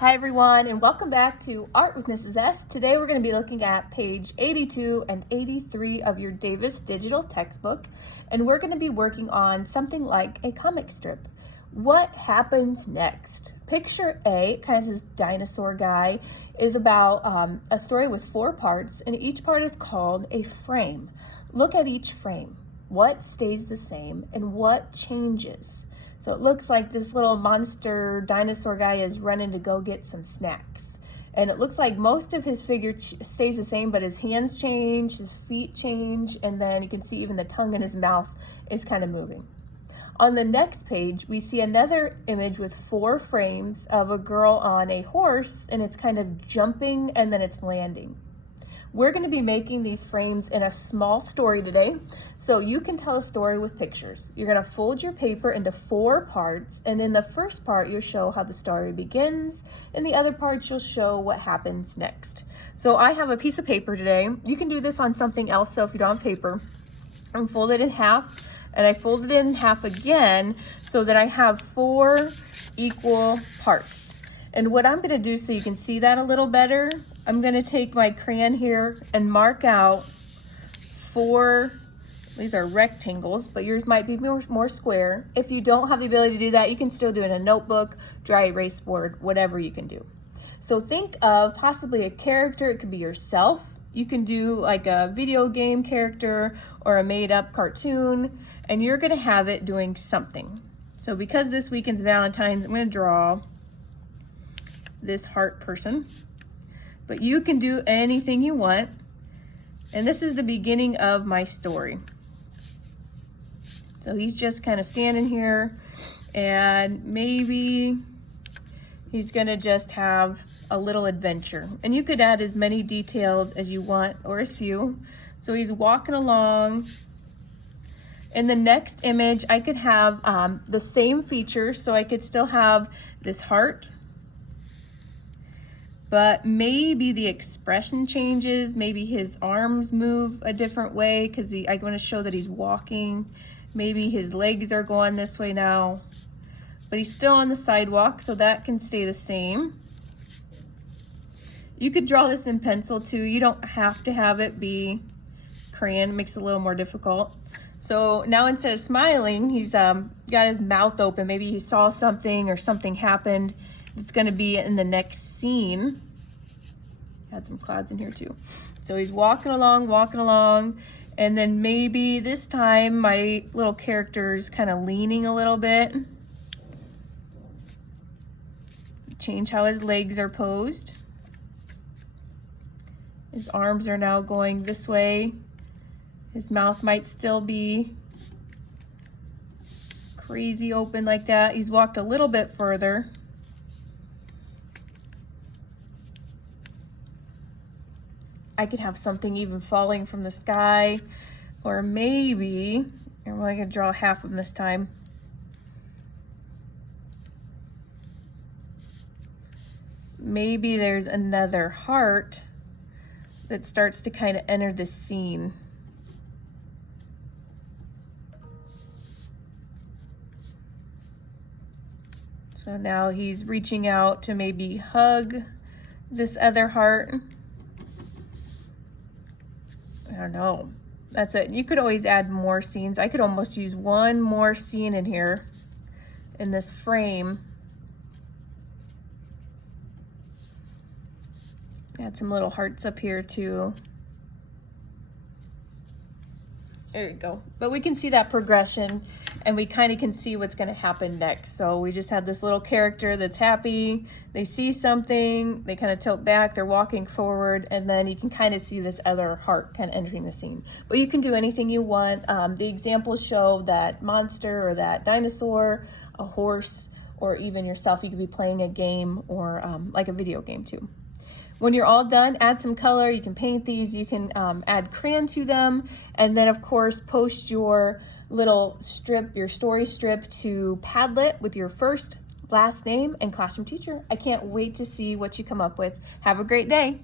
Hi everyone, and welcome back to Art with Mrs. S. Today we're going to be looking at page 82 and 83 of your Davis digital textbook, and we're going to be working on something like a comic strip. What happens next? Picture A, kind of this dinosaur guy, is about a story with 4 parts, and each part is called a frame. Look at each frame. What stays the same and what changes? So it looks like this little monster dinosaur guy is running to go get some snacks. And it looks like most of his figure stays the same, but his hands change, his feet change, and then you can see even the tongue in his mouth is kind of moving. On the next page, we see another image with 4 frames of a girl on a horse, and it's kind of jumping and then it's landing. We're going to be making these frames in a small story today, so you can tell a story with pictures. You're going to fold your paper into 4 parts, and in the first part you'll show how the story begins, and the other parts you'll show what happens next. So I have a piece of paper today. You can do this on something else, so if you don't have paper, I'm fold it in half, and I fold it in half again so that I have 4 equal parts. And what I'm going to do so you can see that a little better, I'm going to take my crayon here and mark out 4, these are rectangles, but yours might be more square. If you don't have the ability to do that, you can still do it in a notebook, dry erase board, whatever you can do. So think of possibly a character. It could be yourself. You can do like a video game character or a made-up cartoon, and you're going to have it doing something. So because this weekend's Valentine's, I'm going to draw this heart person. But you can do anything you want. And this is the beginning of my story. So he's just kind of standing here, and maybe he's gonna just have a little adventure. And you could add as many details as you want or as few. So he's walking along. In the next image, I could have the same features, so I could still have this heart, but maybe the expression changes. Maybe his arms move a different way because I want to show that he's walking. Maybe his legs are going this way now, but he's still on the sidewalk, so that can stay the same. You could draw this in pencil too. You don't have to have it be crayon. It makes it a little more difficult. So now instead of smiling, he's got his mouth open. Maybe he saw something or something happened. It's going to be in the next scene. Add some clouds in here too. So he's walking along, and then maybe this time my little character is kind of leaning a little bit. Change how his legs are posed. His arms are now going this way. His mouth might still be crazy open like that. He's walked a little bit further. I could have something even falling from the sky, or maybe, and I'm only gonna draw half of them this time. Maybe there's another heart that starts to kind of enter the scene. So now he's reaching out to maybe hug this other heart. I don't know. That's it. You could always add more scenes. I could almost use one more scene in here in this frame. Add some little hearts up here too. There you go. But we can see that progression, and we kind of can see what's going to happen next. So we just have this little character that's happy. They see something, they kind of tilt back, they're walking forward, and then you can kind of see this other heart kind of entering the scene. But you can do anything you want. The examples show that monster or that dinosaur, a horse, or even yourself. You could be playing a game or like a video game too. When you're all done, add some color. You can paint these. You can add crayon to them. And then, of course, post your little strip, your story strip, to Padlet with your first, last name, and classroom teacher. I can't wait to see what you come up with. Have a great day.